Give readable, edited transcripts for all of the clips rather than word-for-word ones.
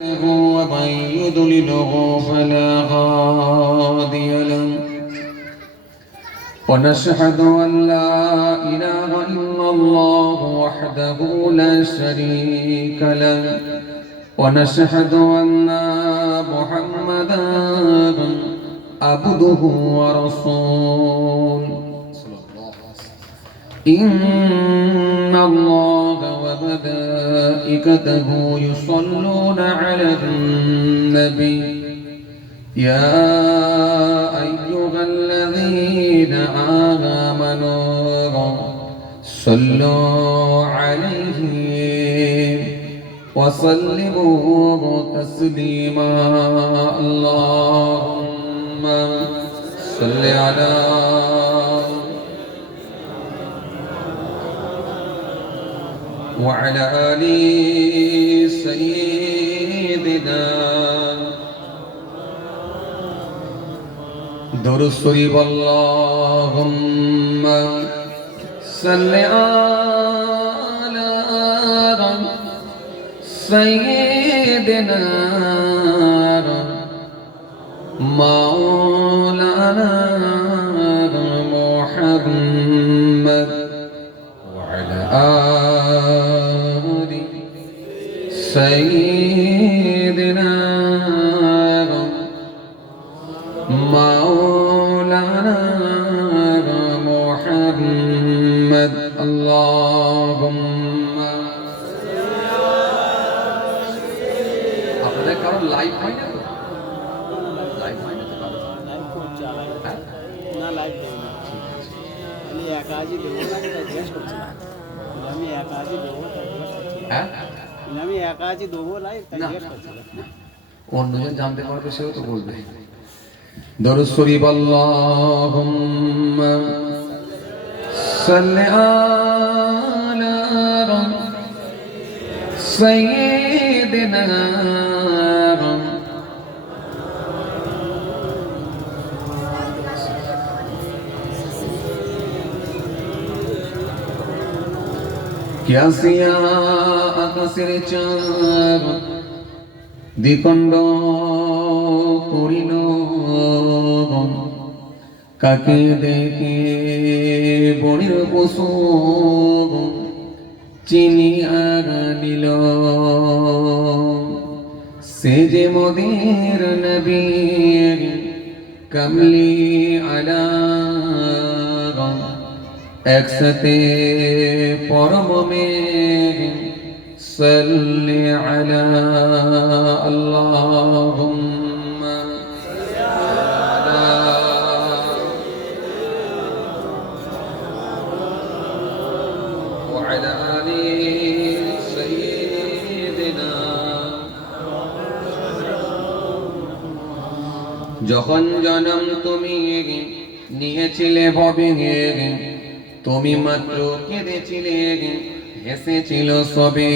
ومن يضلله فلا هادي له ونشهد أن لا إله إلا الله وحده لا شريك له ونشهد أن محمدا عبده ورسوله إن الله وملائكته يصلون على النبي يا أيها الذين آمنوا صلوا عليه وسلموا تسليما اللهم صل على وعلى آل سيدنا درود شريف اللهم صل على سيدنا مولانا محمد وعلى آل سيدنا مولانا محمد اللهم আপনাদের কারণ লাইভ হয় না তো লাইভ হয় না তো কারণ লাইভ করছে না লাইভ দেই না আমি একাজি দেবো তাকে জিজ্ঞেস করছিলাম আমি একাজি দেবো তাকে জিজ্ঞেস করছিলাম হ্যাঁ আমি একাজি দেবো লাইভ তাকে জিজ্ঞেস করছিলাম অন্যজন জানতে পারবে সেও তো বলবে درود شريف اللهم صل على سيدنا কিয়াসিয়া আকাশের চাঁদ দ্বিখণ্ড করিল কাকে দেখে বড়ির পশু চিনিয়া নিল সে যে মোদের নবী কমলি আলা একসাথে পরম মে সাল্লি আলা আল্লাহুম্মা وعلى آل سيدنا যখন জন্ম তুমি নিয়েছিলে ভবে তুমি মাত্র কেঁদেছিলে হেসেছিল সবে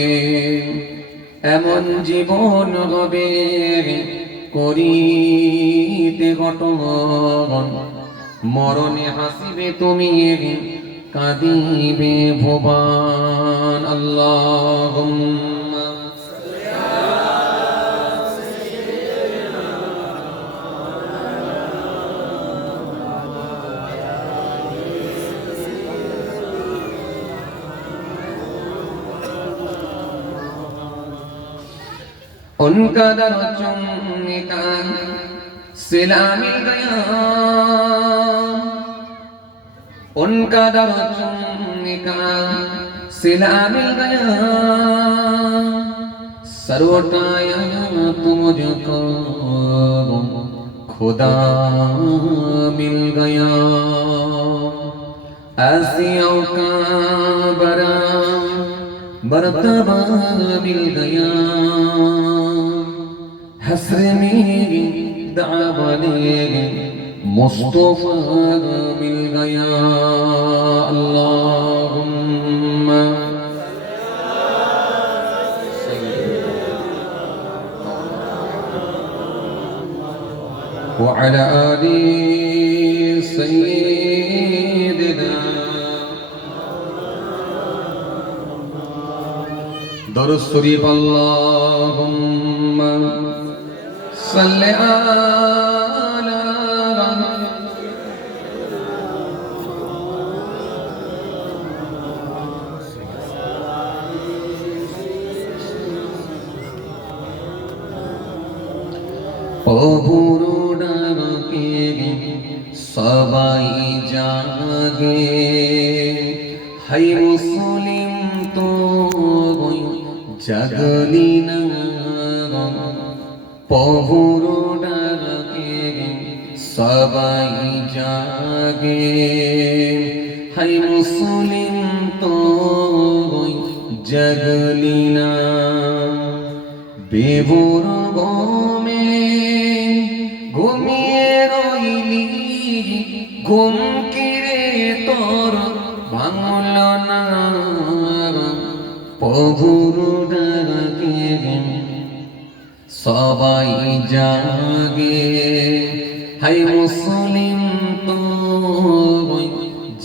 এমন জীবন হবে করিতে ঘটন মরণে হাসিবে তুমি কাঁদিবে ভুবন আল্লাহুম্মা उनका दर चुमने का सिला मिल गया उनका दर चुमने का सिला मिल गया सर उठाया तो मुझको खुदा मिल गया आसियों का बड़ा मर्तबा मिल गया हसर मेरी दावने मुस्तफा मिल गया अल्लाहुम्मा وعلى آل سيدنا درود شريف اللهم صل على প্রভুর ডাকে সবাই জাগে, হাই মুসলিম তো জাগলি না। প্রভুর ডাকে সবাই জাগে, হাই মুসলিম তো জাগলি না। বেভোর ঘুমে ঘুমিয়ে রইলি, ঘুম কিরে তোর ভাঙল না। প্রভুর ডাকে সবাই জাগে, হাই মুসলিম তো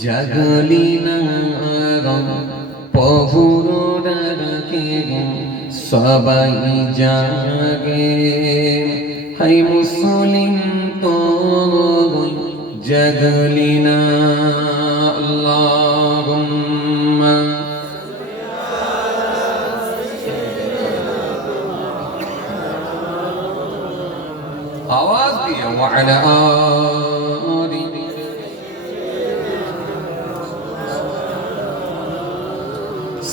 জাগলি না। প্রভুর ডাকে সবাই জাগে, হাই মুসলিম তো জাগলি না। আল্লাহুম্মা আওয়াজ দিয়ে ওয়ালা আলি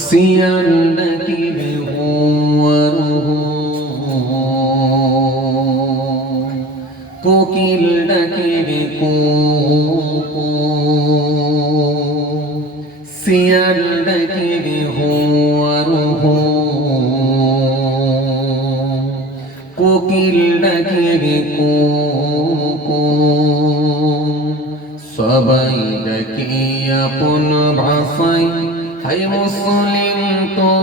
সিয়ান ডাকিবে কোকিল ডাকিবে কো, সিয়ান ডাকিবে কোকিল ডাকিবে কো, সবাই ডাকে আপন ভাষায়, হাই মুসলিম তো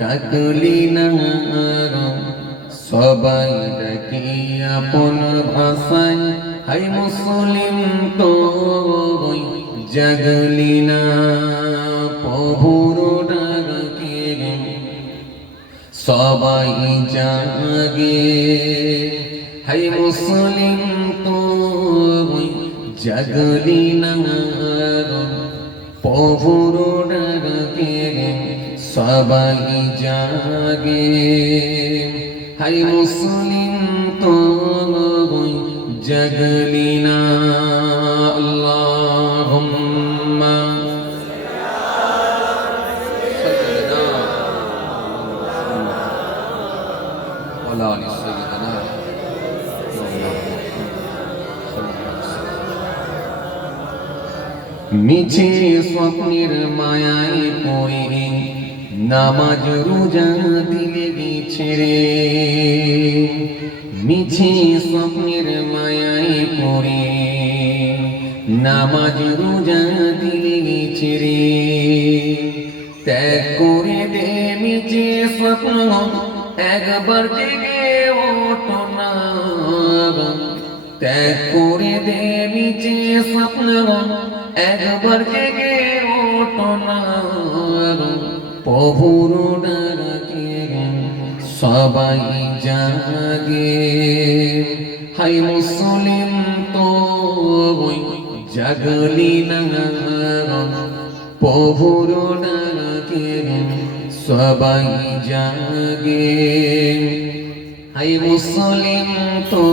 ডাকলি না। সবাই ডাকে আপন ভাষায়, হাই মুসলিম তো জাগলি না। প্রভুর ডাকে সবাই জাগে, হাই মুসলিম তো জাগলি না। প্রভুর ডাকে সবাই জাগে, হাই মুসলিম তো জাগলি না। আল্লাহুম্মা ওয়ালা আলি সাইয়্যিদিনা। মিছে স্বপ্নের মায়ায় পড়ে নামাজ রোজা দিলে ছেড়ে, মিছে স্বপ্নের মায়ায় পড়ে নামাজ রোজা দিলে ছেড়ে। ত্যাগ করে দে মিছে স্বপ্ন, একবার জেগে ওঠো না। ত্যাগ করে দে মিছে স্বপ্ন, একবার জেগে ওঠো না। প্রভুর ডাকে সবাই জাগে, হাই মুসলিম তো জাগলি না। প্রভুর ডাকে সবাই জাগে, হাই মুসলিম তো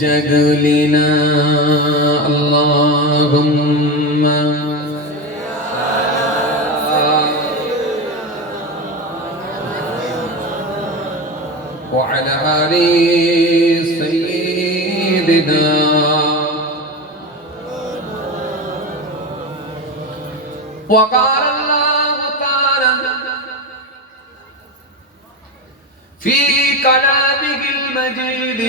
জাগলি না। আল্লাহুম্মা وعلى آل سيدنا وقال الله تعالى في كلامه المجيد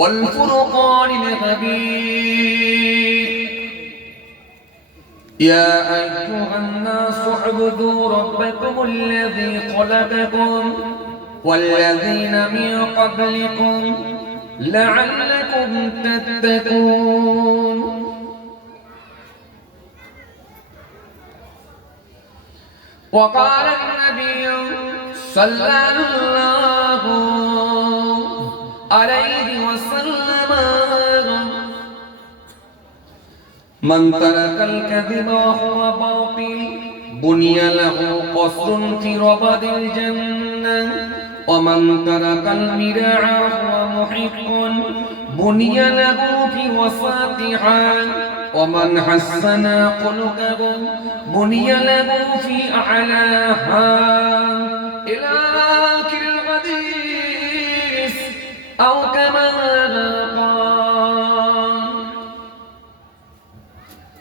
والفرقان الحميد يا أيها الناس اعبدوا ربكم الذي خلقكم والذين من قبلكم لعلكم تتقون وقال النبي صلى الله الله عليه وسلم من ترك الكذب وهو باطل بني له قصر في ربد الجنة ومن ترك المراع وهو محق بني له في وسطها ومن حسن خلقه بني له في أعلاها إلى آخر الحديث أو كما قال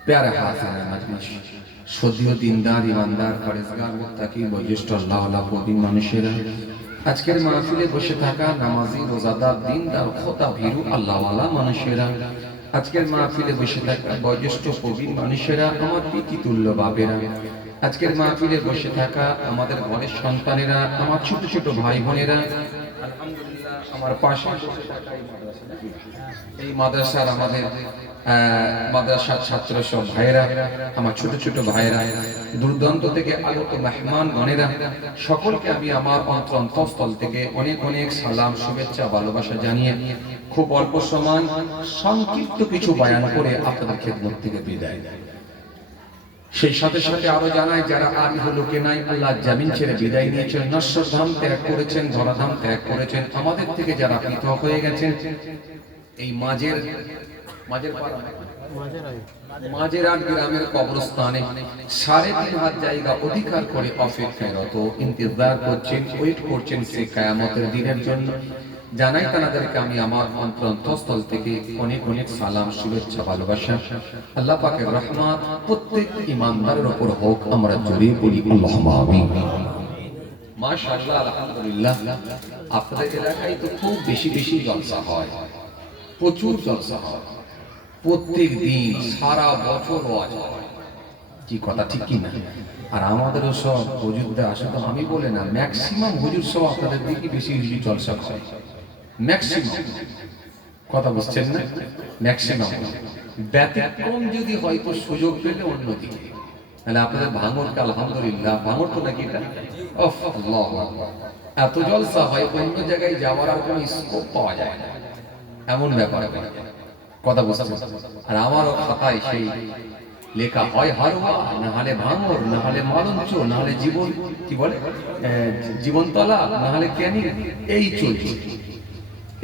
प्यारे हाज़िर मजलिस সদীয় দিনদার ইমানদার পরেজগার মুত্তাকি বয়োজ্যেষ্ঠ আল্লাহ ওয়ালা প্রবীণ মানুষেরা আজকের মাহফিলে বসে থাকা নামাজি রোজাদার দিনদার খোদা ভীরু আল্লাহ ওয়ালা মানুষেরা আজকের মাহফিলে বসে থাকা বয়োজ্যেষ্ঠ প্রবীণ মানুষেরা আমার পিতৃতুল্য বাবেরা আজকের মাহফিলে বসে থাকা আমাদের ঘরের সন্তানেরা আমার ছোট ছোট ভাই বোনেরা আলহামদুলিল্লাহ আমার পাশে বসে থাকা এই মাদ্রাসার আমাদের মাদ্রাসার ছাত্র সব ভাইরা আমার ছোট ছোট ভাইরা দূরদূরান্ত থেকে আগত মেহমান গণেরা সকলকে আমি আমার অন্তঃস্থল থেকে অনেক অনেক সালাম শুভেচ্ছা ভালোবাসা জানিয়ে খুব অল্প সময় সংক্ষিপ্ত কিছু বয়ান করে আপনাদের খেদমত থেকে বিদায় সেই সাথে সাথে আরো জানাই যারা আমি হলো কে নাই আল্লাহ জামিন ছেড়ে বিদায় নিয়েছেন নশ্বর ধাম ত্যাগ করেছেন ধরাধাম ত্যাগ করেছেন আমাদের থেকে যারা পৃথক হয়ে গেছেন এই মাঝেরহাট গ্রামের কবরস্থানে 3.5 হাত জায়গা অধিকার করে অপেক্ষারত ইন্তজার করছেন ওয়েট করছেন সেই কিয়ামতের দিনের জন্য জানাই তাদেরকে আমি আমার অন্তঃস্থল থেকে অনেক অনেক সালাম শুভেচ্ছা ভালোবাসা আল্লাহ পাকের রহমত প্রত্যেক ঈমানদারের উপর হোক আমরা জোরে বলি আল্লাহুম্মা আমিন মাশাআল্লাহ আলহামদুলিল্লাহ আপনাদের এলাকায় তো খুব বেশি বেশি জলসা হয় প্রচুর জলসা হয় প্রত্যেক দিন সারা বছর ওয়াজ হয় কি কথা ঠিক কি না আর আমাদেরও সব হুজুরদের আসে তো আমি বলে না ম্যাক্সিমাম হুজুর সব আপনাদের দিকে বেশি বেশি জলসা হয় ম্যাক্সিমাম কথা বুঝছেন না ম্যাক্সিমাম ব্যতিক্রম যদি হয়তো সুযোগ পেলে অন্যদিকে তাহলে আপনাদের ভাঙরকে আলহামদুলিল্লাহ ভাঙর তো নাকি এটা আল্লাহু আকবার এত জলসা হয় অন্য জায়গায় যাওয়ার আর কোনো স্কোপ পাওয়া যায় না এমন ব্যাপার কথা বুঝতে আর আমারও খাতায় সেই লেখা হয় হারুয়া না হলে ভাঙর না হলে মালঞ্চ না হলে জীবন কি বলে জীবনতলা না হলে ক্যানি এই চলছে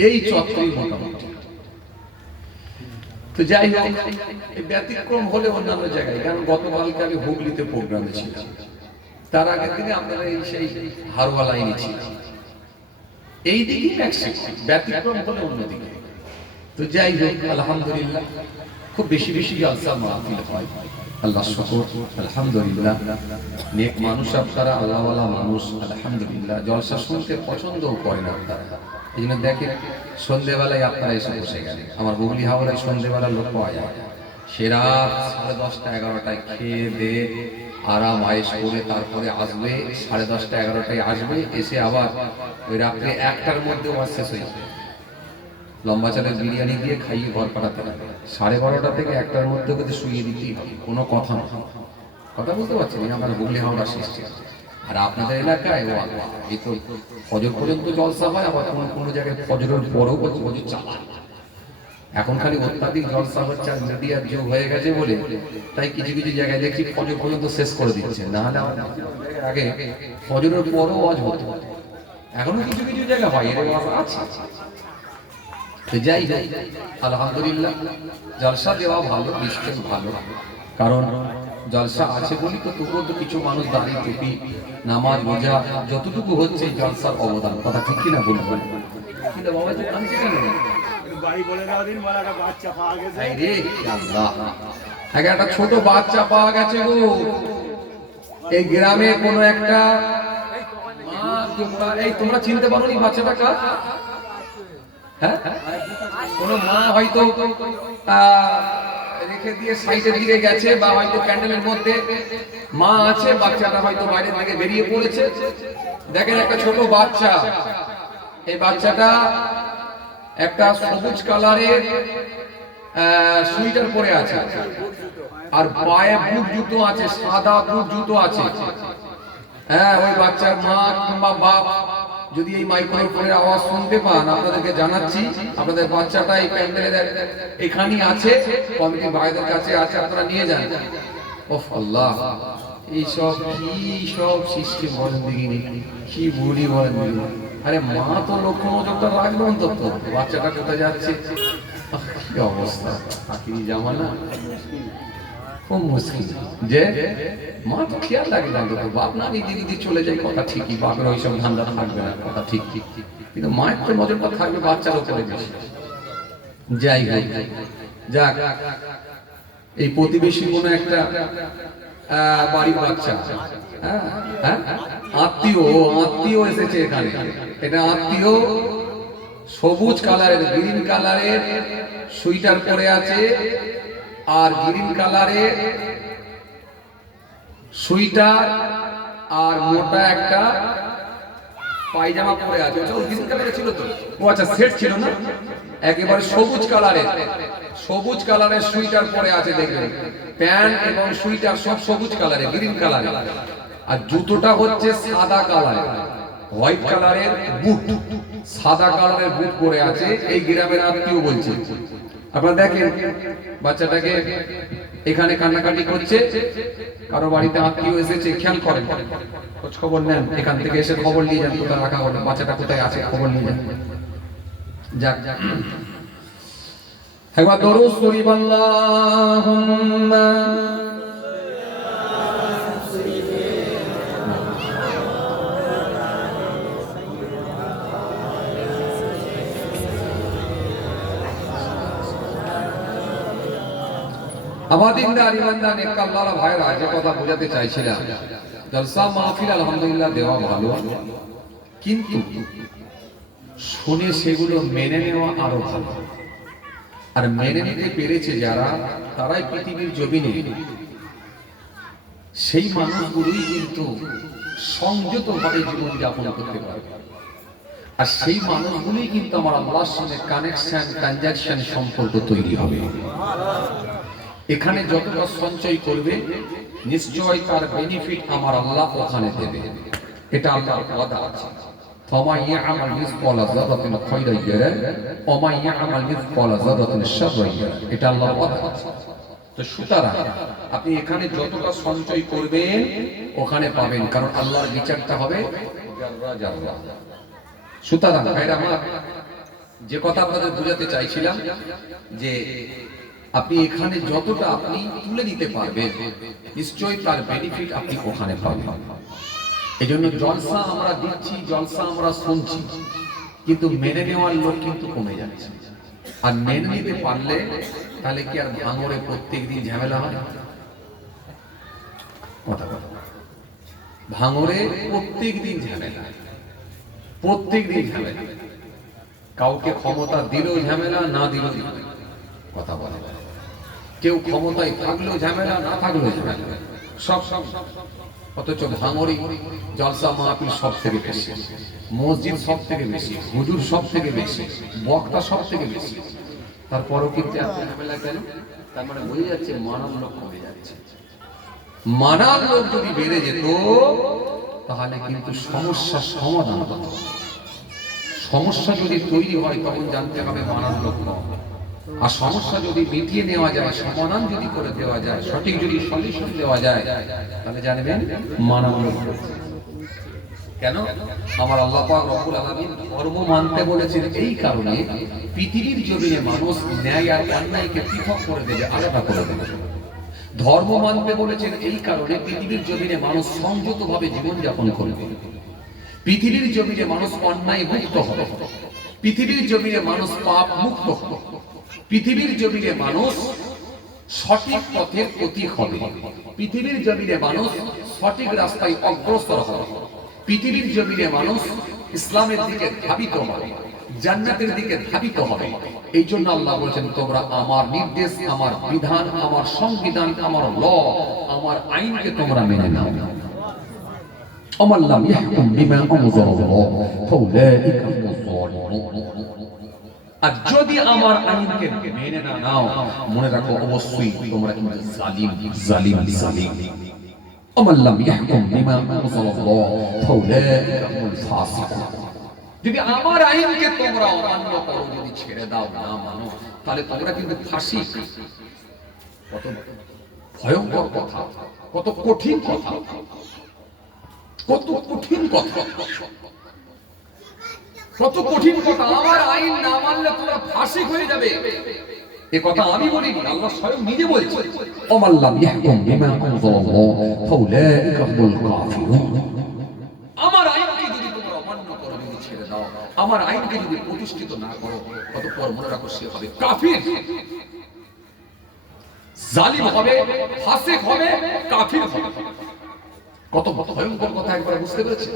এই চক্রই মোটামুটি তো যাই হোক এই ব্যতিক্রম হলে অন্যান্য জায়গায় কারণ গতকালকে আমি হুগলিতে প্রোগ্রামে ছিলাম তার আগের দিনে আপনারা এই সেই হারুয়া লাইনে ছিলাম এই দিকে ম্যাক্সিমাম ব্যতিক্রম হলে অন্যদিকে তো যাই হোক আলহামদুলিল্লাহ খুব বেশি বেশি জলসা মাহফিল হয় আল্লাহ শুকর আলহামদুলিল্লাহ নেক মানুষ আপনারা আল্লাহওয়ালা মানুষ আলহামদুলিল্লাহ জলসা শুনতে পছন্দও করেন আপনারা এই জন্য দেখেন সন্ধ্যেবেলায় আপনারা এসে বসে গেলেন আমার হুগলি হাওড়ায় সন্ধ্যেবেলা লোক পাওয়া যায় সে রাত 10:30 11টায় খেয়ে দিয়ে আরাম আয়েশ করে তারপরে আসবে 10:30 11টায় আসবে এসে আবার ওই রাত্রে 1টার মধ্যে ওয়াজ শেষ হয়ে যাবে লম্বা চালের বিরিয়ানি দিয়ে খাইয়ে ঘর পাঠাতে হবে 12:30 থেকে 1টার মধ্যে ওকে শুইয়ে দিতেই হবে কোনো কথা না কথা বলতে পারছেন আমার হুগলি হাওড়া সৃষ্টি আর আপনাদের এলাকায় ও আল্লাহ এই তো ফজর পর্যন্ত জলসা হয় আবার কোনো জায়গায় ফজরের পরেও ফজর চালায় এখন খালি অত্যাধিক জলসা হচ্ছে আর মিডিয়ার যুগ হয়ে গেছে বলে তাই কিছু কিছু জায়গায় দেখছি ফজর পর্যন্ত শেষ করে দিচ্ছে না হলে আগে ফজরের পরেও ওয়াজ হতো এখনো কিছু কিছু জায়গা হয় এর ওয়াজ আছে তো যাই যাই আলহামদুলিল্লাহ জলসা দেওয়া ভালো নিশ্চয় ভালো কারণ জলসা আছে বলি তো তবুও তো কিছু মানুষ দাঁড়িয়ে টুপি নামাজ রোজা যতটুকু হচ্ছে জলসার অবদান কথা ঠিক কিনা বলবো কিন্তু বাবা যে কাঁদছে কেন একটা ছোট বাচ্চা পাওয়া গেছে গো এই গ্রামে কোনো একটা এই তোমরা চিনতে পারো নি বাচ্চাটা কার হ্যাঁ কোন মা হয়তো রেখে দিয়ে সাইডের দিকে গেছে বা হয়তো প্যান্ডেলের মধ্যে মা আছে বাচ্চাটা হয়তো বাইরের দিকে বেরিয়ে পড়েছে দেখেন একটা ছোট বাচ্চা এই বাচ্চাটা একটা সবুজ কালারের সুইটার পরে আছে আর পায়ে বুট জুতো আছে সাদা বুট জুতো আছে হ্যাঁ ওই বাচ্চার মা কিংবা বাপ যদি এই মাইক্রোফোনের আওয়াজ শুনতে পান, আপনাদেরকে জানাচ্ছি আপনাদের বাচ্চাটা এই প্যান্ডেলের এখানেই আছে, কমিটি ভাইদের কাছে আছে, আপনারা নিয়ে যান। ওফ আল্লাহ, এইসব কি সব সিস্টেম বলেন দেখিনি, কি বলি বলেন দেখিনি। আরে মা তো লক্ষ্য নজরটা রাখবে অন্তত, বাচ্চাটা কোথায় যাচ্ছে, কি অবস্থা, আখিরি জামানা, খুব মুশকিল। যে মা তো খেয়াল লাগে না, তো বাপ না নিজে নিজে চলে যায়, কথা ঠিকই, বাপের ওইসব ধান্দা থাকবে না, কথা ঠিক ঠিক, কিন্তু মায়ের তো নজরটা থাকবে বাচ্চার উপরে বেশি। যাই হোক, যাক, এই প্রতিবেশী কোনো একটা বাড়ির বাচ্চা, আত্মীয় এসেছে এখানে, এটা আত্মীয় সবুজ কালারের, গ্রিন কালারের সোয়েটার পরে আছে, আর গ্রিন কালারের সোয়েটার আর মোটা একটা পায়জামা পরে আছে। ওটা গ্রিন কালারের ছিল তো, ও আচ্ছা সেট ছিল না, একেবারে সবুজ কালারের সোয়েটার পরে আছে, দেখবেন প্যান্ট এবং সোয়েটার সব সবুজ কালারের, গ্রিন কালারের, আর জুতোটা হচ্ছে সাদা কালারের, হোয়াইট কালারের বুট, সাদা কালারের বুট পরে আছে। এই গ্রামের আত্মীয় বলছে, আপনারা দেখেন বাচ্চাটাকে এখানে কান্নাকাটি করছে, কারো বাড়িতে আত্মীয় এসেছে, খেয়াল করেন, খোঁজ খবর নেন, এখান থেকে এসে খবর নিয়ে যান কোথায় রাখা হলো, বাচ্চাটা কোথায় আছে খবর নিয়ে যান। যাক যাক, একবার দরুদ শরীফ আল্লাহুম্মা আমাদের ইমানদার নেক আল্লাহর ভাইরা, যে কথা বোঝাতে চাইছিলাম, জলসা মাহফিল আলহামদুলিল্লাহ দেওয়া ভালো, কিন্তু শুনে সেগুলো মেনে নেওয়া আরো ভালো। আর মেনে নিতে পেরেছে যারা, তারাই পৃথিবীর জমিনে সেই মানুষগুলোই কিন্তু সংযতভাবে জীবনযাপন করতে পারবে। আর সেই মানুষগুলোই কিন্তু আমার আল্লাহর সঙ্গে কানেকশন, ট্রানজাকশন, সম্পর্ক তৈরি হবে। এখানে যতটা সঞ্চয় করবে নিশ্চয় তার বেনিফিট আমার আল্লাহ ওখানে দেবে, এটা আল্লাহর ওয়াদা আছে। فَمَن يَعْمَلْ مِثْقَالَ ذَرَّةٍ خَيْرًا يَرَهُ وَمَن يَعْمَلْ مِثْقَالَ ذَرَّةٍ شَرًّا يَرَهُ, এটা আল্লাহর ওয়াদা আছে। তো সুতরাং আপনি এখানে যতটা সঞ্চয় করবেন ওখানে পাবেন, কারণ আল্লাহর বিচারটা হবে জাররা জাররা। সুতরাং ভাইরা আমার, যে কথা আপনাদের বোঝাতে চাইছিলাম, যে আপনি এখানে যতটা আপনি তুলে দিতে পারবেন নিশ্চয়ই তার বেনিফিট আপনি ওখানে পাবেন। এই জন্য জলসা আমরা দিচ্ছি, জলসা আমরা শুনছি, কিন্তু মেনে নেওয়ার লোক কিন্তু কমে যাচ্ছে। আর মেনে নিতে পারলে তাহলে কি আর ভাঙড়ে প্রত্যেকদিন ঝামেলা হয়? কথা কথা, ভাঙড়ে প্রত্যেকদিন ঝামেলা, প্রত্যেকদিন ঝামেলা, কাউকে ক্ষমতা দিলেও ঝামেলা, না দিলেও কথা বলে, কেউ ক্ষমতায় থাকলেও ঝামেলা, না থাকলেও ঝামেলা, সব সব। অথচ ভাঙড়ি জলসা মাহফিল সব থেকে বেশি, মসজিদ সব থেকে বেশি, হুজুর সব থেকে বেশি, বক্তা সব থেকে বেশি, তারপরও কিন্তু এত ঝামেলা কেন? তার মানে বোঝা যাচ্ছে মানার লোক কমে যাচ্ছে। মানার লোক যদি বেড়ে যেত তাহলে কিন্তু সমস্যার সমাধান হতো। সমস্যা যদি তৈরি হয় তখন জানতে হবে মানার লোক কম। আর সমস্যা যদি মিটিয়ে নেওয়া যায়, সমাধান যদি করে দেওয়া যায়, সঠিক যদি সলিউশন দেওয়া যায়, তাহলে জানবেন মানার লোক। কেন? আমার আল্লাহ পাক রব্বুল আলামিন ধর্ম মানতে বলেছেন এই কারণে, পৃথিবীর জমিনে মানুষ ন্যায় আর অন্যায়কে পৃথক করে দেবে, আলাদা করে দেবে। ধর্ম মানতে বলেছেন এই কারণে, পৃথিবীর জমিনে মানুষ সংযতভাবে জীবনযাপন করবে, পৃথিবীর জমিনে মানুষ অন্যায় মুক্ত হবে, পৃথিবীর জমিনে মানুষ পাপ মুক্ত হবে, পৃথিবীর জমিনে মানুষ সঠিক পথের প্রতীক হবে, পৃথিবীর জমিনে মানুষ সঠিক রাস্তায় অগ্রসর হবে, পৃথিবীর জমিনে মানুষ ইসলামের দিকে ধাবিত হবে, জান্নাতের দিকে ধাবিত হবে। এই জন্য আল্লাহ বলেছেন, তোমরা আমার নির্দেশ, আমার বিধান, আমার সংবিধান, আমার ল, আমার আইনকে তোমরা মেনে নাও। ومن لم يحكم بما أنزل الله فأولئك هم الظالمون। আর যদি আমার আইনকে মেনে না নাও, মনে রাখো অবশ্যই তোমরা কিন্তু জালিম জালিম জালিম। ومن لم يحكم بما أنزل الله فأولئك هم الفاسقون। যদি আমার আইনকে তোমরা অমান্য করো, যদি ছেড়ে দাও, না মানো, তাহলে তোমরা কিন্তু ফাঁসি। কত ভয়ঙ্কর কথা, কত কঠিন কথা, কত কঠিন কথা, কত কঠিন কথা। আমার আইন না মানলে তোমরা ফাঁসি হয়ে যাবে, এ কথা আমি বলিনি, আল্লাহ স্বয়ং নিজে বলছে, ওমাল্লাম ইয়াহকুম বিমা আনজালাল্লাহ ফাউলাইকা হুমুল কাফিরুন। আমার আইনকে যদি তোমরা অমান্য করো, যদি ছেড়ে দাও, আমার আইনকে যদি প্রতিষ্ঠিত না করো, ততক্ষণ মনে রাখো সে হবে কাফির, জালিম হবে, ফাসিক হবে, কাফির হবে। কত ভয়ঙ্কর কথা একবার বুঝতে পেরেছে?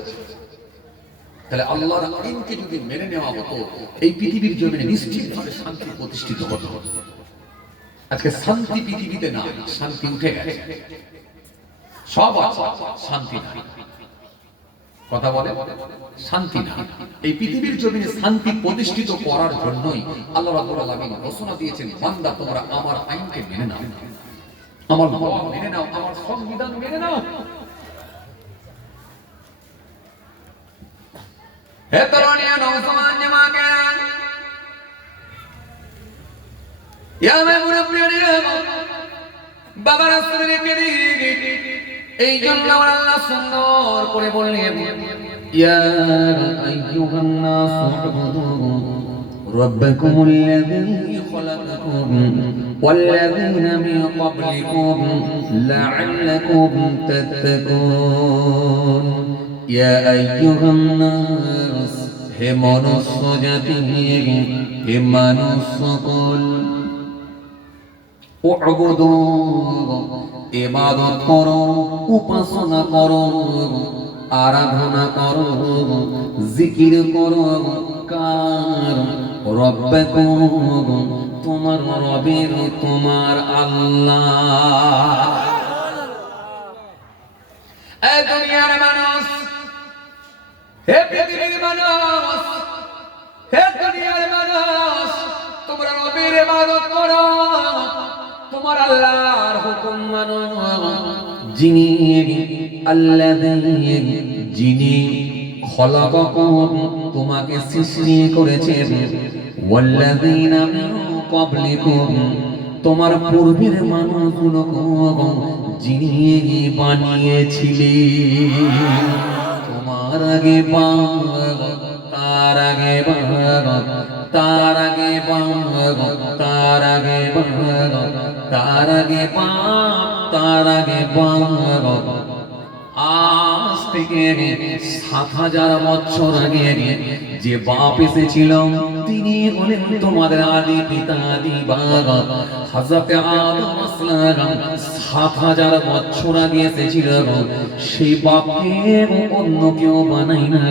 তাহলে আল্লাহর আইনকে যদি মেনে নেওয়া হতো, এই পৃথিবীর জমিনে নিশ্চিতভাবে শান্তি প্রতিষ্ঠিত হতো। আজকে শান্তি পৃথিবীতে না, শান্তি উঠে গেছে, সব আছে, শান্তি নাই। কথা বলে শান্তি না। এই পৃথিবীর জমিনে শান্তি প্রতিষ্ঠিত করার জন্যই আল্লাহ রাব্বুল আলামিন ঘোষণা দিয়েছেন, বান্দা তোমরা আমার আইনকে মেনে নাও, আমার ল মেনে নাও, আমার সংবিধান মেনে নাও। হে তরুণিয়া, নওজওয়ান জামাকেরান, ইয়া মুরব্বিয়ানিরা, বাবা রাসূলকে দিয়ে এই জন্য আল্লাহ সুন্দর করে বললেন, ইয়া আইয়ুহান নাসু উবুদু রাব্বাকুমুল্লাযী খালাকাকুম ওয়াল্লাযীনা মিন ক্বাবলিকুম লাআল্লাকুম তাত্তাকুন। ইয়া আইয়ুহান নাস, হে মনুষ্য জাতি, হে মানুষ সকল, উবুদু, ইবাদত করো, উপাসনা করো, আরাধনা করো, জিকির করো, কার রব্বাকুম, তোমার রবের, তোমার আল্লাহ। এই দুনিয়ার মানুষ, হে পৃথিবীর মানুষ, হে দুনিয়ার মানুষ, তোমরা রবের ইবাদত করো, তোমার আল্লাহর হুকুম মানো, যিনি আল্লাযী, যিনি খলাকাকুম, তোমাকে সৃষ্টি করেছেন, ওয়াল্লাযীনা মিন ক্বাবলিকুম, তোমার পূর্বের মানুষগুলোকে যিনি বানিয়েছিলেন। তোমার আগে বাঘ, তার আগে বাঘ, তার আগে বাঘ, তার আগে বাঘ, তার আগে বাঘ, তার আগে বাঘ। আজ থেকে ৭,০০০ বছর আগে যে বাপ এসেছিল, তিনি হলেন তোমাদের আদি পিতা, আদি বাবা হযরত আদম আলাইহিস সালাম। ৭,০০০ বছর আগে এসেছিল, সেই বাপকে অন্য কেউ বানাই না,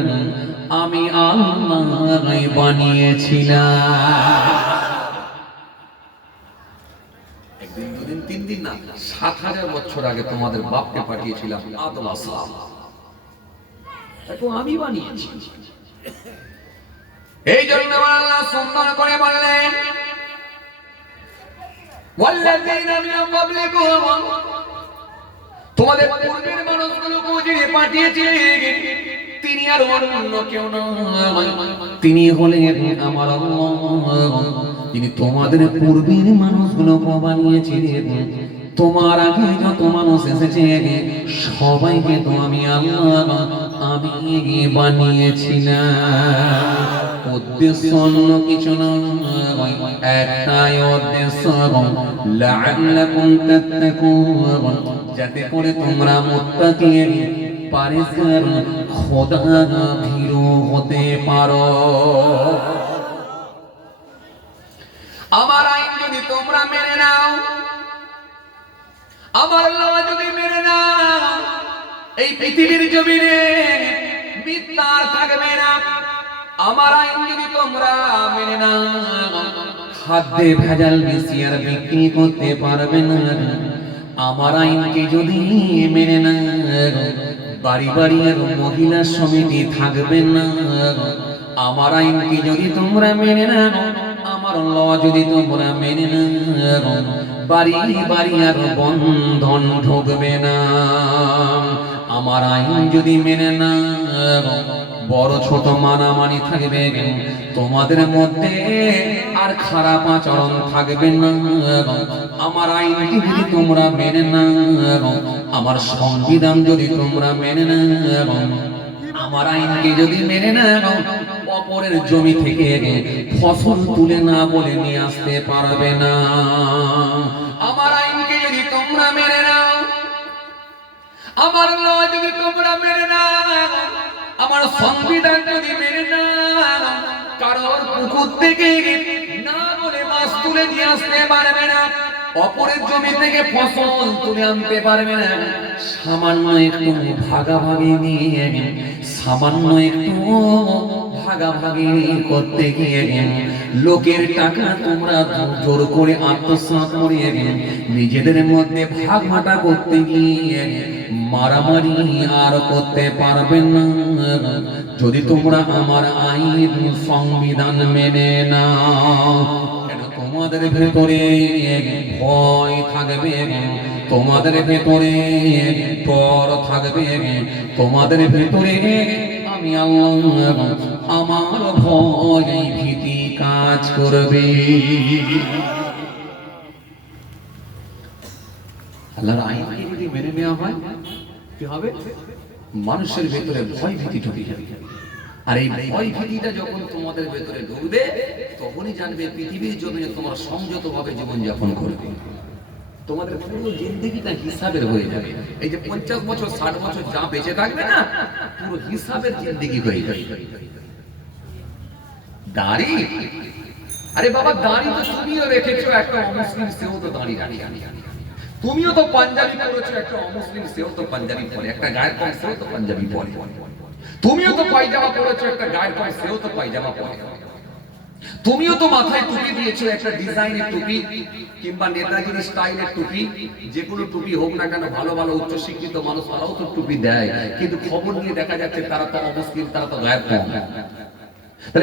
আমি আল্লাহ বানিয়েছিলাম। একদিন, দুদিন, ৩ দিন না, ৭,০০০ বছর আগে তোমাদের বাপকে পাঠিয়েছিলাম, আদম আলাইহিস সালাম, তাকে আমি বানিয়েছি। এই জন্য আল্লাহ সুন্দর করে বললেন, ওয়াল্লাযীনা মিন ক্বাবলিকুম, তোমাদের পূর্বের মানুষগুলোকে যিনি পাঠিয়েছিলেন, তিনি আর অন্য কেউ নয়, তিনি হলেন আমার আল্লাহ। তিনি তোমাদের পূর্বের মানুষগুলোকে বানিয়েছিলেন। তোমার আগে যত মানুষ এসেছে, সবাইকে তো আমি আল্লাহ, আমি বানিয়েছিলাম। উদ্দেশ্য অন্য কিছু নয়, একটাই উদ্দেশ্য, লাআল্লাকুম তাত্তাকুন, যাতে করে তোমরা মুত্তাকি, পরহেজগার, খোদা ভীরু হতে পারো। আমার আইন যদি তোমরা মেনে নাও, আমার আল্লাহ যদি মেনে নাও, এই পৃথিবীর জমিনে মিথ্যা থাকবে না। আমার আইন যদি তোমরা মেনে নাও, খাদ্যে ভেজাল মিশিয়ে আর বিক্রি করতে পারবে না। আমার আইনকে যদি মেনে নাও, বাড়ি বাড়ি আর মহিলা সমিতি থাকবে না। আমার আইনকে যদি তোমরা মেনে নাও, আমার ল যদি তোমরা মেনে নাও, বাড়ি বাড়ি আর বন্ধন ঢুকবে না। আমার আইন যদি মেনে নাও, বড় ছোট মানামানি থাকবে, তোমাদের মধ্যে আর খারাপ আচরণ থাকবে না। আমার আইনটি যদি তোমরা মেনে না, আমার সংবিধান যদি তোমরা মেনে না, আমার আইনকে যদি মেনে না, অপরের জমি থেকে ফসল তুলে না বলে নিয়ে আসতে পারবে না। আমার আইনকে যদি তোমরা মেনে নাও, আমার ল যদি তোমরা মেনে নাও, আমার সংবিধান যদি মেনে নাও, কারোর পুকুর থেকে না বলে মাছ তুলে নিয়ে আসতে পারবে না, অপরের জমি থেকে ফসল তুলে আনতে পারবে না। সামান্য একটু ভাগাভাগি নিয়ে, সামান্য একটু ভাগাভাগি করতে গিয়ে লোকের টাকা তোমরা জোর করে আত্মসাৎ করে নিজেদের মধ্যে ভাগ ভাটা করতে গিয়ে মারামারি আর করতে পারবে না, যদি তোমরা আমার আইন সংবিধান মেনে নাও। তোমাদের ভেতরে ভয় থাকবে, তোমাদের ভেতরে ডর থাকবে, তোমাদের ভেতরে আমি আল্লাহ, আমার ভয় ভীতি কাজ করবে। আল্লাহর আইনকে যদি মেনে নেওয়া হয় কি হবে? মানুষের ভেতরে ভয় ভীতি ঢুকে যাবে। আর এই ভয় ভীতিটা যখন তোমাদের ভেতরে ঢুকবে, তখনই জানবে পৃথিবীর জমিনে তোমরা সংযতভাবে জীবনযাপন করবে। তোমাদের পুরো জিন্দেগিটা হিসাবের হয়ে যাবে। এই যে 50 বছর 60 বছর যা বেঁচে থাকবে না, পুরো হিসাবের জিন্দেগি হয়ে যাবে। দাড়ি, আরে বাবা দাড়ি তো তুমিও রেখেছো, একটা অমুসলিম সেও তো দাড়ি রাখে। তুমিও তো পাঞ্জাবি পরেছো, একটা অমুসলিম সেও তো পাঞ্জাবি পরে, একটা গায়ের কম সেও তো পাঞ্জাবি পরে। তুমিও তো পায়জামা পরেছো, একটা গায়ের কম সেও তো পায়জামা পরে। তুমিও তো মাথায় টুপি দিয়েছো, একটা ডিজাইনের টুপি কিংবা নেতাজির স্টাইলের টুপি, যে কোনো টুপি হোক না কেন, ভালো ভালো উচ্চ শিক্ষিত মানুষ তারাও তো টুপি দেয়, কিন্তু খবর নিয়ে দেখা যাচ্ছে তারা তো অমুসলিম, তারা তো গায়ের কম।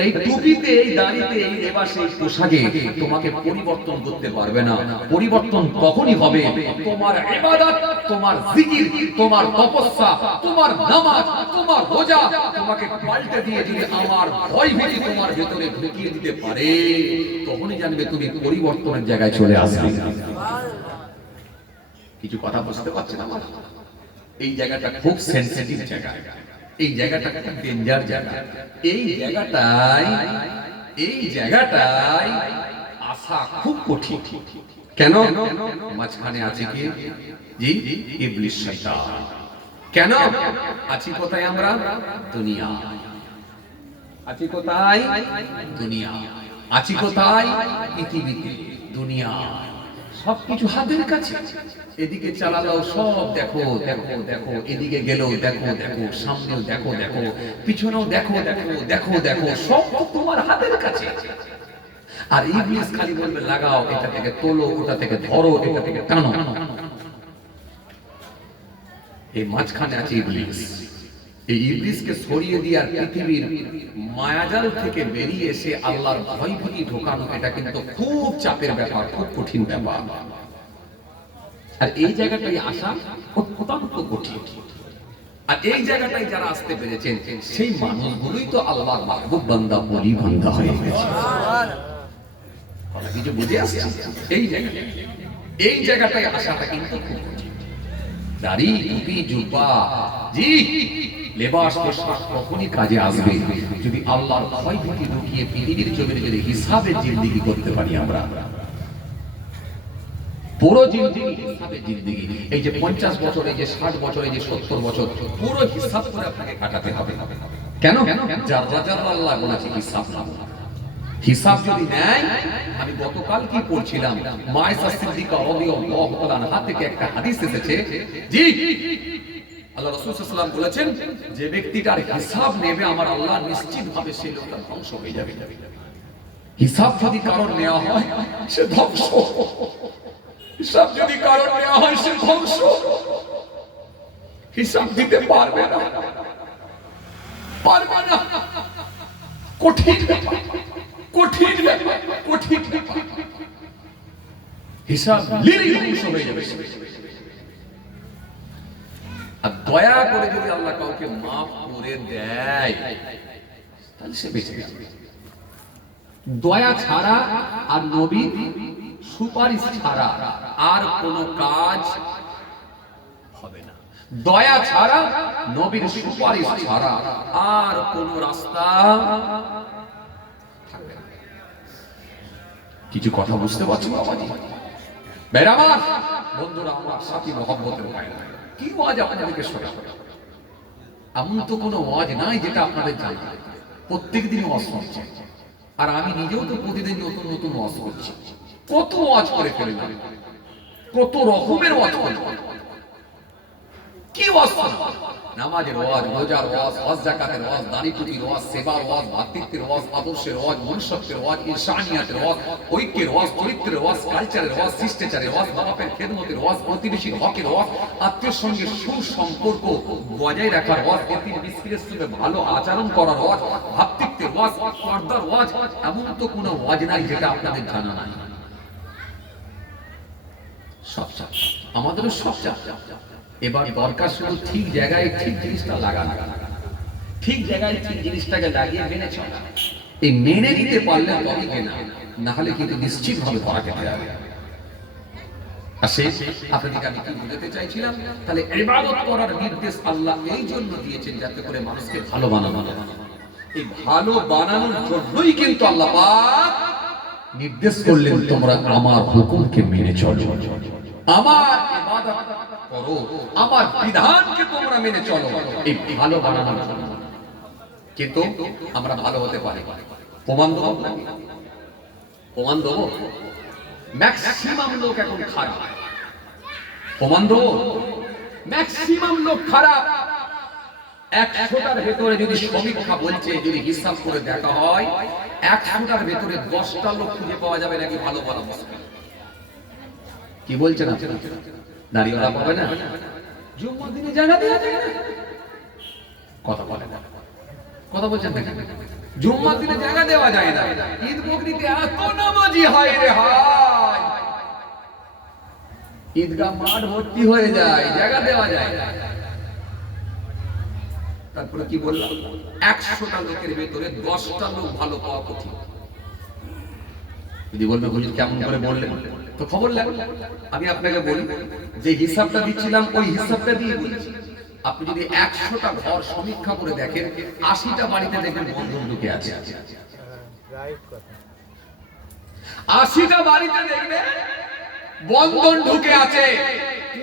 এই টুপিতে, এই দাড়িতে, এই লেবাসে, এই পোশাকে তোমাকে পরিবর্তন করতে পারবে না। পরিবর্তন তখনই হবে তোমার ইবাদত, তোমার জিকির, তোমার তপস্যা, তোমার নামাজ, তোমার রোজা তোমাকে পাল্টে দিয়ে যদি আমার ভয় ভীতি তোমার ভেতরে ঢুকিয়ে দিতে পারে, তখনই জানবে তুমি পরিবর্তনের জায়গায় চলে আসবে। কিছু কথা বুঝতে পারছেন আমার? এই জায়গাটা খুব সেনসিটিভ জায়গা, এই জায়গাটা খুব ডেঞ্জার জায়গা। এই জায়গাটায় আসা খুব কঠিন। কেন? মাঝখানে আছে কি? জি, ইবলিস শয়তান। কেন আছি কোথায় আমরা? দুনিয়া। আছি কোথায়? দুনিয়া। আছি কোথায়? পৃথিবীতে। দুনিয়া সবকিছু হাতের কাছে। এদিকে চালালো সব দেখো দেখো দেখো, এদিকে গেলেও দেখো দেখো, সামনেও দেখো দেখো, পিছনেও দেখো দেখো দেখো দেখো, সব তোমার হাতের কাছে। আর ইবলিস খালি বলবে লাগাও, এটা থেকে তোলো, ওটা থেকে ধরো, এটা থেকে টানো। এই মাঝখানে আছে ইবলিস। এই ইবলিসকে সরিয়ে দিয়ে আর পৃথিবীর মায়াজাল থেকে বেরিয়ে এসে আল্লাহর ভয় ভীতি ঢোকানো, এটা কিন্তু খুব চাপের ব্যাপার, খুব কঠিন ব্যাপার। আর এই জায়গাটাই আসা অত্যন্ত কঠিন। আর এই জায়গাটায় যারা আসতে পেরেছেন, সেই মানুষগুলোই তো আল্লাহর মাহবুব বান্দা, ওলি বান্দা হয়ে গেছে। কিছু বুঝে আসছে? এই জায়গাটায় আসাটা কিন্তু খুব কঠিন। দাড়ি, টুপি, জুব্বা, জি, লেবাস পোশাক তখনই কাজে আসবে যদি আল্লাহর ভয় ভীতি ঢুকিয়ে পৃথিবীর জমিনে যদি হিসাবের জিন্দেগি করতে পারি আমরা। পুরো জিন্দেগি হিসাবের জিন্দেগি। এই যে 50 বছর, এই যে 60 বছর, এই যে 70 বছর, পুরো হিসাব করে আপনাকে কাটাতে হবে। কেন? যারা যারা আল্লাহ বলেছে হিসাব নাও। হিসাব যদি নেয়, আমি গতকাল কি পড়ছিলাম, মায়েশা সিদ্দিকা রাদিয়াল্লাহু তাআলা আনহা থেকে একটা হাদিস এসেছে, জি, আল্লাহ রাসূল সাল্লাল্লাহু আলাইহি ওয়াসাল্লাম বলেছেন, যে ব্যক্তিটার হিসাব নেবে আমার আল্লাহ, নিশ্চিতভাবে সেই লোকটা ধ্বংস হয়ে যাবে। হিসাব যদি কারণ নেওয়া হয়, সে ধ্বংস। হিসাব যদি কারণ নেওয়া হয়, সে ধ্বংস। হিসাব দিতে পারবে না, পারবে না। কঠিন ব্যাপার, কঠিন ব্যাপার, কঠিন ব্যাপার। হিসাব নিলেই ধ্বংস হয়ে যাবে। আর দয়া করে যদি আল্লাহ কাউকে মাফ করে দেয় তাহলে সে বেঁচে যাবে। দয়া ছাড়া আর নবীর সুপারিশ ছাড়া আর কোনো কাজ হবে না। দয়া ছাড়া নবীর সুপারিশ ছাড়া আর কোনো রাস্তা থাকবে না। কিছু কথা বুঝতে পারছো বাবাজি? বেরামার বন্ধুরা, আমার সাথী মহব্বতের ভাইরা, কি ওয়াজ আপনাদেরকে শোনাবো? এমন তো কোনো ওয়াজ নাই যেটা আপনাদের জানা। প্রত্যেক দিন ওয়াজ শুনছে, আর আমি নিজেও তো প্রতিদিন নতুন নতুন ওয়াজ করছি। কত ওয়াজ করে ফেললাম, কত রকমের ওয়াজ করলাম। কি ওয়াজ? নামাজের ওয়াজ, রোজার ওয়াজ, হজ যাকাতের ওয়াজ, দাড়ি টুপির ওয়াজ, সেবার ওয়াজ, ভাতৃত্বের ওয়াজ, আদর্শের ওয়াজ, মনুষ্যত্বের ওয়াজ, ইনসানিয়াতের ওয়াজ, ঐক্যের ওয়াজ, চরিত্রের ওয়াজ, কালচারের ওয়াজ, শিষ্টাচারের ওয়াজ, বাপের খেদমতের ওয়াজ, প্রতিবেশীর হকের ওয়াজ, আত্মীয়ের সঙ্গে সুসম্পর্ক বজায় রাখার ওয়াজ, এতিম মিসকিনের সঙ্গে ভালো আচরণ করার ওয়াজ, ভাতৃত্বের ওয়াজ, পর্দার ওয়াজ। এমন তো কোনো ওয়াজ নাই যেটা আপনাদের জানা নাই। সব আমাদেরও সব এবার দরকার শুধু ঠিক জায়গায় ঠিক জিনিসটা লাগানো, ঠিক জায়গায় ঠিক জিনিসটাকে লাগিয়ে মেনে চলা। এই মেনে নিতে পারলে তবেই কেনা, না হলে কিন্তু নিশ্চিত ভাবে ধরা খেতে যাবে। আর সেই আপনাদেরকে আমি কি বুঝাতে চাইছিলাম, তাহলে ইবাদত করার নির্দেশ আল্লাহ এই জন্য দিয়েছেন যাতে করে মানুষকে ভালো বানানো। এই ভালো বানানোর জন্যই কিন্তু আল্লাহ পাক নির্দেশ করলেন তোমরা আমার হুকুমকে মেনে চলো, আমার ইবাদত করো, আমার বিধানকে তোমরা মেনে চলো। এই ভালো বানানোর জন্য। কিন্তু আমরা ভালো হতে পারি, প্রমাণ দেবো, প্রমাণ দেবো। ম্যাক্সিমাম লোক এখন খারাপ, প্রমাণ দেবো। ম্যাক্সিমাম লোক খারাপ। 100টার ভেতরে যদি সমীক্ষা বলছে, যদি হিসাব করে দেখা হয়, 100টার ভেতরে 10টা লোক খুঁজে পাওয়া যাবে নাকি ভালো বলা মুশকিল। কি বলছেন আপনারা? দাঁড়িয়েওয়ালা পাবে না, জুম্মার দিনে জায়গা দেওয়া যায় না, কথা বলে না, কথা বলছেন না, জুম্মার দিনে জায়গা দেওয়া যায় না। ঈদ বকরিতে এত নামাজি হয় রে হায়, ঈদগাহ মাঠ ভর্তি হয়ে যায়, জায়গা দেওয়া যায় না। তারপরে কি বললাম, 100টা লোকের ভেতরে 10টা লোক ভালো পাওয়া কঠিন। যদি বলবে হুজুর কেমন করে বললেন, তো খবর লাগবে। আমি আপনাকে বলি, যে হিসাবটা দিচ্ছিলাম ওই হিসাবটা দিয়ে বলছি। আপনি যদি 100টা ঘর সমীক্ষা করে দেখেন, 80টা বাড়িতে দেখবেন বন্ধন ঢুকে আছে। 80টা বাড়িতে দেখবেন বন্ধন ঢুকে আছে,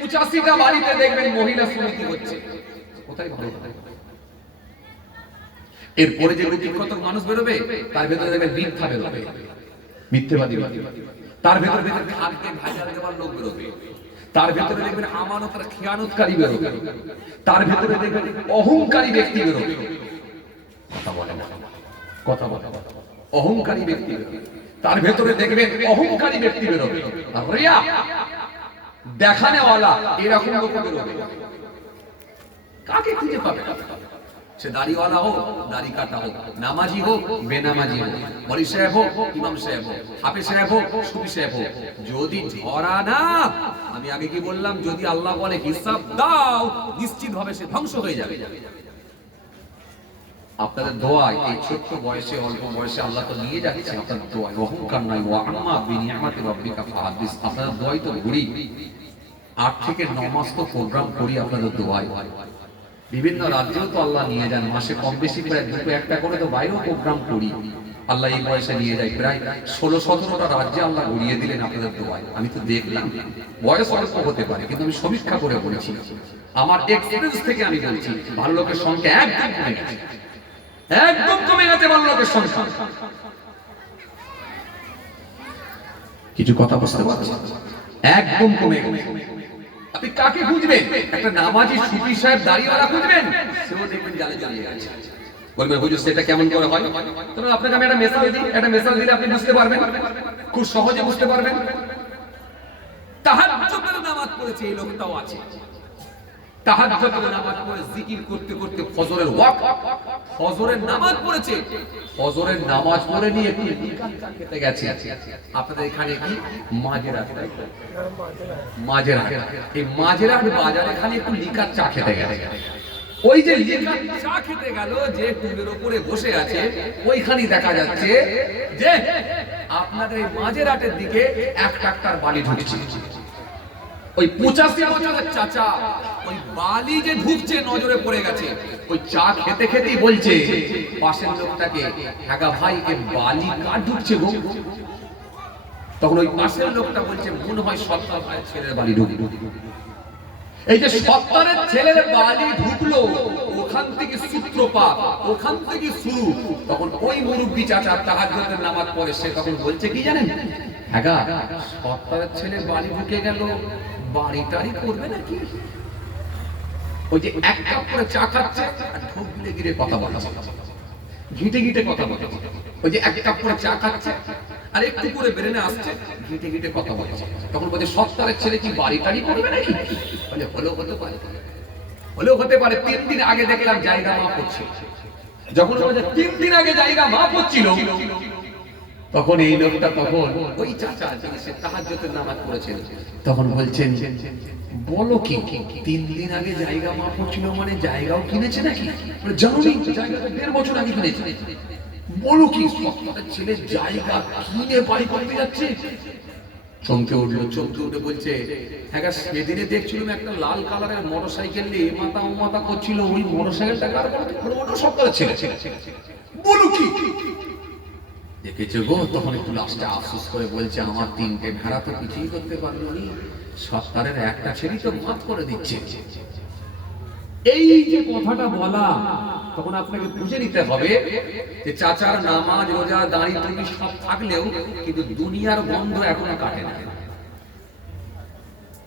85টা বাড়িতে দেখবেন মহিলা সমিতি হচ্ছে। কোথায় ভালো? এরপরে যে কত মানুষ বেরোবে, তার ভেতরে দেখবেন মিথ্যা বেরোবে, মিথ্যেবাদী। তার ভেতরে দেখবেন খাদ্যে ভেজাল দেওয়ার লোক বেরোবে, তার ভেতরে দেখবেন আমানতের খেয়ানতকারী বেরোবে, তার ভেতরে দেখবেন অহংকারী ব্যক্তি বেরোবে। কথা বলে না, কথা বলে, অহংকারী ব্যক্তি বেরোবে, তার ভেতরে দেখবেন অহংকারী ব্যক্তি বেরোবে। আর রিয়া দেখানেওয়ালা এরকম লোক বেরোবে। কাকে খুঁজে পাবে? সে দাড়িওয়ালা হোক, দাড়ি কাটা হোক, নামাজি হোক, বেনামাজি হোক, মৌলভী সাহেব হোক, ইমাম সাহেব হোক, হাফেজ সাহেব হোক, সুফি সাহেব হোক, যদি ধরা না, আমি আগে কি বললাম, যদি আল্লাহ বলে হিসাব দাও, নিশ্চিত ভাবে সে ধ্বংস হয়ে যাবে। আপনাদের দোয়ায় এই ছোট্ট বয়সে, অল্প বয়সে আল্লাহ তো নিয়ে যাচ্ছে। আপনাদের দোয়ায় অহংকার নাই, ওয়া আম্মা বিনিয়ামাতি রাব্বিকা ফাহাদিস। আপনাদের দোয়াই তো ঘুরি, 8 থেকে 9 মাস তো প্রোগ্রাম করি আপনাদের দোয়ায়। বিভিন্ন রাজ্যেও তো আল্লাহ নিয়ে যান, মাসে কম বেশি প্রায় 2-1টা করে তো বাইরেও প্রোগ্রাম করি। আল্লাহ এই বয়সে নিয়ে যায়, প্রায় 16-17টা রাজ্যে আল্লাহ ঘুরিয়ে দিলেন আপনাদের দোয়ায়। আমি তো দেখলাম, বয়স অল্প হতে পারে, কিন্তু আমি সমীক্ষা করে বলেছি, আমার এক্সপেরিয়েন্স থেকে আমি বলছি, ভালো লোকের সংখ্যা একদম কমে গেছে, একদম কমে গেছে ভালো লোকের সংখ্যা। কিছু কথা বুঝতে পারছেন? একদম কমে গেছে। আপনি কাকে খুঁজবেন? একটা নামাজি সুফি সাহেব দাড়িওয়ালা খুঁজবেন, সেও দেখবেন জালে জড়িয়ে গেছে। বলবেন হুজুর সেটা কেমন করে হয়? তবে আপনাকে আমি একটা মেসাল দিই, একটা মেসাল দিলে আপনি বুঝতে পারবেন, খুব সহজে বুঝতে পারবেন। তাহাজ্জুদের নামাজ পড়েছে এই লোকটাও আছে, তাহাজ্জুদের নামাজ পড়ে জিকির করতে করতে ফজরের ওয়াক্ত, ফজরের নামাজ পড়েছে, ফজরের নামাজ পড়ে নিয়ে একটু লিকার চা খেতে গেছে। আপনাদের এখানে কি মাঝেরহাট, মাঝেরহাট, এই মাঝেরহাট বাজারে খালি একটু লিকার চা খেতে গেছে। ওই যে লিকার চা খেতে গেল, যে টুলের উপরে বসে আছে ওইখানেই দেখা যাচ্ছে যে আপনাদের এই মাঝেরহাটের দিকে এক ট্রাক্টর বালি ঢুকছে। ওই 85 বছরের চাচা ওই বালি যে ঢুকছে নজরে পড়ে গেছে। ওই চা খেতে খেতেই বলছে পাশের লোকটাকে, হ্যাঁ ভাই এ বালি কার ঢুকছে গো? তখন ওই পাশের লোকটা বলছে মনে হয় সত্তার ভাইয়ের ছেলের বালি ঢুকলো। এই যে সত্তারের ছেলের বালি ঢুকলো, ওখান থেকে সূত্রপাত, ওখান থেকে শুরু। তখন ওই মুরব্বী চাচা তাহাজ্জুদের নামাজ পড়ে, সে তখন বলছে কি জানেন, হ্যাঁ সত্তারের ছেলে বালি ঢুকে গেল, বাড়িটারি করবে নাকি? ওই যে এক কাপ করে চা খাচ্ছে আর ঢোক গিলে গিলে কথা বলছে, ঘিটে ঘিটে কথা বলছে। ওই যে এক কাপ করে চা খাচ্ছে আর একটু করে বেরেনে আসছে, ঘিটে ঘিটে কথা বলছে। তখন বলছে সত্তারের ছেলে কি বাড়িটারি করবে নাকি? বলে হলেও হতে পারে, হলেও হতে পারে। 3 দিন আগে দেখলাম জায়গা মাপ হচ্ছে। যখন বলছে 3 দিন আগে জায়গা মাপ হচ্ছিল, তখন এই লোকটা, তখন ওই চাচা যিনি সে তাহাজ্জুদের নামাজ পড়েছেন, তখন বলছেন বলো কি 3 দিন আগে জায়গা মাপ হচ্ছিল মানে জায়গাও কিনেছে নাকি? বলে জানি জায়গাটা 1.5 বছর আগে কিনেছে। বলো কি সত্তারের ছেলে জায়গা কিনে বাড়ি করতে যাচ্ছে? চমকে উঠলো, চমকে উঠে বলছে হ্যাঁ সেদিনে দেখছিলাম একটা লাল কালারের মোটরসাইকেল নিয়ে মাথা ও মাথা করছিল, ওই মোটরসাইকেলটা কার? বলে সত্তারের ছেলে। বলো কি দেখেছো গো? তখন একটু লাস্টে আফসোস করে বলছে আমার 3টে ভেড়া তো কিছুই করতে পারলো নি, সত্তারের একটা ছেলে তো মাফ করে দিচ্ছে। এই যে কথাটা বলা, তখন আপনাকে বুঝে নিতে হবে যে চাচার নামাজ রোজা দাঁড়ি টুপি সব থাকলেও কিন্তু দুনিয়ার গন্ধ এখনো কাটে না।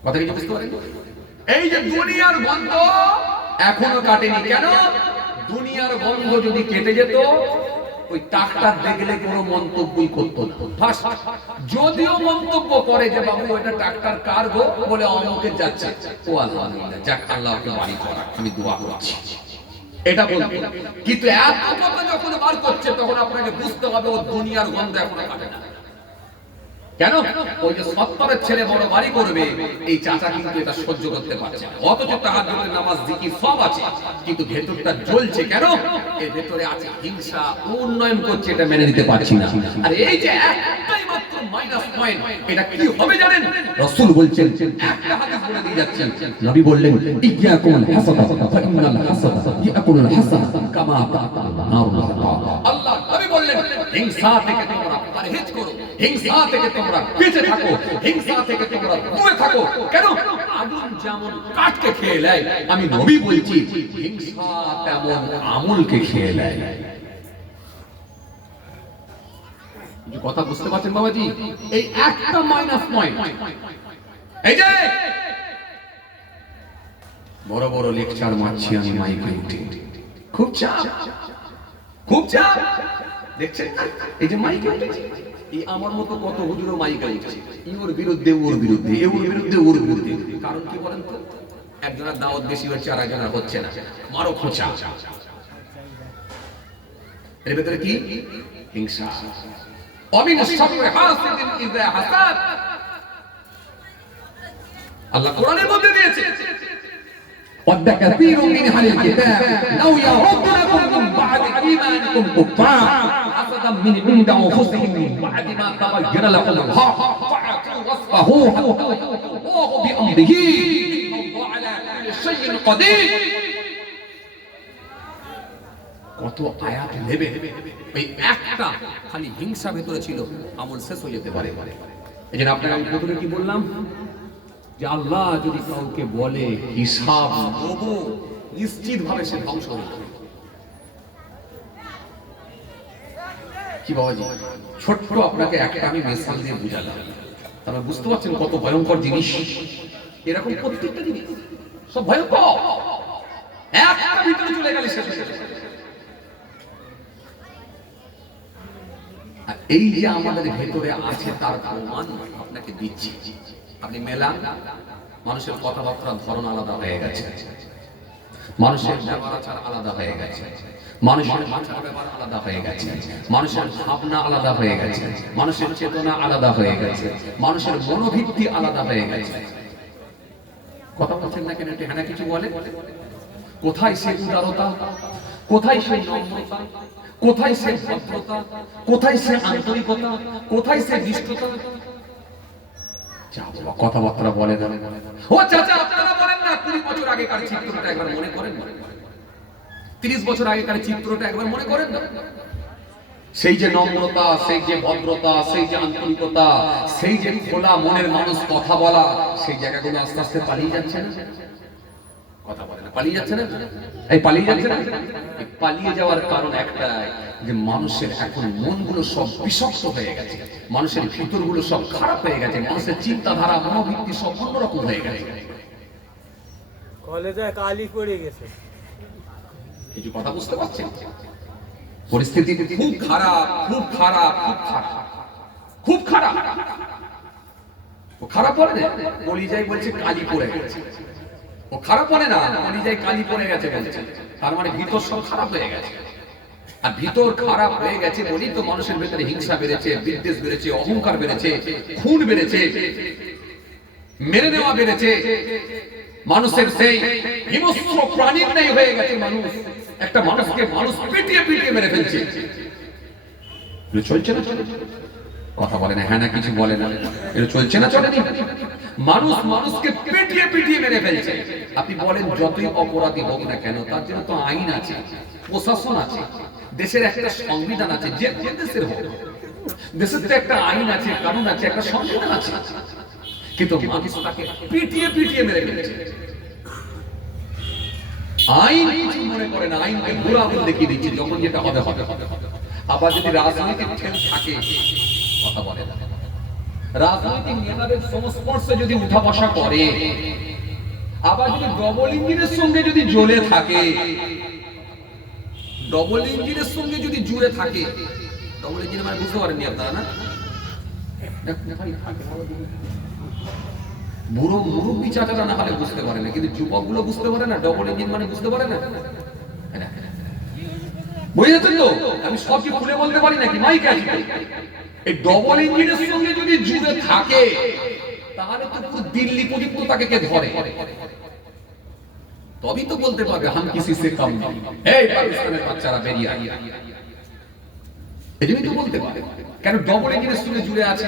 কথা কি বুঝতে পারেন? এই যে দুনিয়ার গন্ধ এখনো কাটেনি। কেন? দুনিয়ার গন্ধ যদি কেটে যেত ওই ট্রাক্টর দেখলে কোনো মন্তব্যই করতো না। ফার্স্ট যদিও মন্তব্য করে যে বাবু এটা ট্রাক্টর কার গো, বলে অমুকের যাচ্ছে, ও আলহামদুলিল্লাহ যাক আল্লাহকে বাড়ি করা, আমি দোয়া করছি, এটা বলবো। কিন্তু এত কথা যখন বার করছে তখন আপনাকে বুঝতে হবে ও দুনিয়ার গন্ধ এখনো কাটে না। কেন? ওই যে সত্তারের ছেলে বড় বাড়ি করবে, এই চাচা কিন্তু এটা সহ্য করতে পারছে না। অথচ তাহাজ্জুদের নামাজ জিকির সব আছে, কিন্তু ভেতরটা জ্বলছে। কেন? এর ভেতরে আছে হিংসা, উন্নয়ন করছে, এটা মেনে নিতে পারছি না। আর এই যে একটাই মাত্র মাইনাস পয়েন্ট, এটা কি হবে জানেন? রাসূল বলছেন, একটা হাদিস বলে দিয়ে যাচ্ছেন, নবী বললেন ইয়্যাকুমুল হাসাদা ফা ইন্নাল হাসাদা ইয়াকুলুল হাসাদ কামা তাকুলুন নারুল হাতাব। আল্লাহ নবী বললেন হিংসা থেকে তোমরা পরহেজ করো, হিংসা থেকে তোমরা বেঁচে থাকো, হিংসা থেকে তোমরা দূরে থাকো। কেন? আগুন যেমন কাঠকে খেয়ে নেয়, আমি নবী বলছি হিংসা তেমন আমলকে খেয়ে নেয়। কথা বুঝতে পারছেন বাবাজি? এই একটা মাইনাস পয়েন্ট। এই যে বড় বড় লেকচার মারছি আমি মাইকে উঠে, খুব চাপ, খুব চাপ। দেখছেন এই যে মাইকে উঠেছি, এই আমার মতো কত হুজুরও মাইকে উঠেছে, ওর বিরুদ্ধে ওর বিরুদ্ধে, ওর বিরুদ্ধে ওর বিরুদ্ধে। কারণ কি বলেন তো? একজনের দাওয়াত বেশি হচ্ছে আর একজনের হচ্ছে না, মারো খোঁচা। এর ভেতরে কি? হিংসা। অমিন শাররি হাসিদিন ইযা হাসাদ। আল্লাহ কোরআনের মধ্যে দিয়েছে وَدَّ كَثِيرٌ مِنْ أَهْلِ الْكِتَابِ لَوْ يَرُدُّونَكُمْ مِنْ بَعْدِ إِيمَانِكُمْ كُفَّارًا حَسَدًا مِنْ عِندِ أَنفُسِهِمْ مِنْ بَعْدِ مَا تَبَيَّنَ لَهُمُ الْحَقُّ فَاعْفُوا وَاصْفَحُوا حَتَّى يَأْتِيَ اللَّهُ بِأَمْرِهِ إِنَّ اللَّهَ عَلَى كُلِّ شَيْءٍ قَدِيرٌ। কত আয়াত নেবে, এই একটা খালি হিংসা ভেতরে ছিল, আমল শেষ হয়ে যেতে পারে। এজন্য আপনাকে আমি প্রথমে কি বললাম যে আল্লাহ যদি কাউকে বলে হিসাব নেব, নিশ্চিত ভাবে সে ধ্বংস হয়ে যাবে। কি বাবাজি, ছোট্ট আপনাকে একটা আমি মিসাল দিয়ে বুঝালাম, তাহলে বুঝতে পারছেন কত ভয়ঙ্কর জিনিস। এরকম প্রত্যেকটা জিনিস সব ভয়ঙ্কর, একটা ভিতরে চলে গেলে শেষ হয়ে যাবে। আর এই যে আমাদের ভেতরে আছে তার প্রমাণ আপনাকে দিচ্ছি। আপনি মেলা মানুষের কথাবার্তার ধরন আলাদা হয়ে গেছে, মানুষের ব্যবহার আচার আলাদা হয়ে গেছে, মানুষের আচার ব্যবহার আলাদা হয়ে গেছে, মানুষের ভাবনা আলাদা হয়ে গেছে, মানুষের চেতনা আলাদা হয়ে গেছে, মানুষের মনোভিত্তি আলাদা হয়ে গেছে। কথা বলছেন না কেন? হ্যাঁ কিছু বলে? কোথায় সে উদারতা, কোথায় সেই নম্রতা, কোথায় সে ভদ্রতা, কোথায় সে আন্তরিকতা, কোথায় সে নিষ্ঠতা? কথাবার্তা বলে না। ও চাচা আপনারা বলেন না 20 বছর আগেকার চিত্রটা একবার মনে করেন, 30 বছর আগেকার চিত্রটা একবার মনে করেন না। সেই যে নম্রতা, সেই যে ভদ্রতা, সেই যে আন্তরিকতা, সেই যে খোলা মনের মানুষ কথা বলা, সেই জায়গাগুলো আস্তে আস্তে পালিয়ে যাচ্ছে না? কথা বলে না, পালিয়ে যাচ্ছে না? এই পালিয়ে যাচ্ছে না? এই পালিয়ে যাওয়ার কারণ একটাই, যে মানুষের এখন মনগুলো সব বিষাক্ত হয়ে গেছে, মানুষের ভিতরগুলো সব খারাপ হয়ে গেছে, মানুষের চিন্তাধারা মনোবৃত্তি সব অন্যরকম হয়ে গেছে। কলেজে কালি পড়ে গেছে। কিছু কথা বুঝতে পারছেন? পরিস্থিতি খুব খারাপ, খুব খারাপ, খুব খারাপ, খুব খারাপ। ও খারাপ বলে না, কলিজায় বলছে কালি পড়ে গেছে। ও খারাপ বলে না, কলিজায় কালি পড়ে গেছে বলছে। তার মানে ভিতর সব খারাপ হয়ে গেছে। আর ভিতর খারাপ হয়ে গেছে বলেই তো মানুষের ভেতরে হিংসা বেড়েছে, বিদ্বেষ বেড়েছে, অহংকার বেড়েছে, খুন বেড়েছে, মেরে নেওয়া বেড়েছে। মানুষের সেই হিংস্র প্রাণীর নেই হয়ে গেছে মানুষ। একটা মানুষকে মানুষ পিটিয়ে পিটিয়ে মেরে ফেলছে। চলছে না? কথা বলে না, হ্যাঁ না কিছু বলে না। এটা চলছে না, চলেনি? মানুষ মানুষকে পিটিয়ে পিটিয়ে মেরে ফেলছে। আপনি বলেন যতই অপরাধী হোক না কেন, তার জন্য তো আইন আছে, প্রশাসন আছে, দেশের একটা সংবিধান আছে। যে দেশের হোক, দেশের তো একটা আইন আছে, কানুন আছে, একটা সংবিধান আছে। কিন্তু মানুষ তাকে পিটিয়ে পিটিয়ে মেরে ফেলছে। আইন কিছু মনে করে না, আইনকে ঘোরা আঙুল দেখিয়ে দিচ্ছে, যখন যেটা হবে হবে হবে। আবার যদি রাজনৈতিক ঠেল থাকে, কথা বলে না, রাজনৈতিক নেতাদের সংস্পর্শে যদি উঠা বসা করে, আবার যদি ডবল ইঞ্জিনের সঙ্গে যদি জ্বলে থাকে, ডবল ইঞ্জিনের সঙ্গে যদি জুড়ে থাকে, ডবল ইঞ্জিন মানে বুঝতে পারেননি আপনারা না? বুড়ো মুরব্বী চাচারা না হলে বুঝতে পারে না, কিন্তু যুবকগুলো বুঝতে পারে না। ডবল ইঞ্জিন মানে বুঝতে পারে না, বুঝেছেন তো? আমি সব কি খুলে বলতে পারি নাকি? মাইকে আছে। এই ডবল ইঞ্জিনের সঙ্গে যদি জুড়ে থাকে, তাহলে তো পুরো দিল্লি পর্যন্ত তাকে কে ধরে, তবেই তো বলতে পারবে হাম কিসি সে কম নেই, এই পাকিস্তানের বাচ্চারা বেরিয়ে আয়। এই জন্যই তো বলতে পারে, কেন ডবল ইঞ্জিনের সঙ্গে জুড়ে আছে।